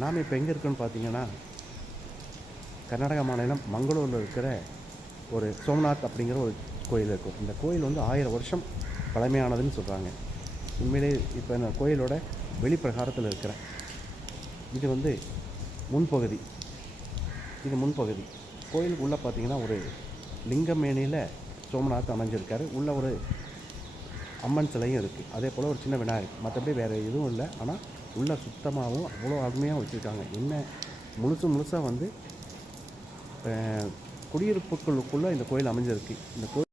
நாம் இப்போ எங்கே இருக்கோன்னு பார்த்தீங்கன்னா, கர்நாடகா மாநிலம் மங்களூரில் இருக்கிற ஒரு சோம்நாத் அப்படிங்கிற ஒரு கோயில் இருக்கும். இந்த கோயில் வந்து 1000 வருஷம் பழமையானதுன்னு சொல்கிறாங்க. உண்மையிலே இப்போ நான் கோயிலோட வெளிப்பிரகாரத்தில் இருக்கிறேன். இது வந்து முன்பகுதி. இது முன்பகுதி. கோயிலுக்கு உள்ளே பார்த்தீங்கன்னா, ஒரு லிங்கமேனியில் சோமநாத் அமைஞ்சிருக்காரு. உள்ள ஒரு அம்மன் சிலையும் இருக்குது. அதே போல் ஒரு சின்ன விநாயகர். மற்றபடி வேறு எதுவும் இல்லை. ஆனால் உள்ளே சுத்தமாகவும் அவ்வளோ அருமையாக வச்சுருக்காங்க. என்ன முழுசாக வந்து குடியிருப்புகளுக்குள்ளே இந்த கோயில் அமைஞ்சிருக்கு. இந்த கோயில்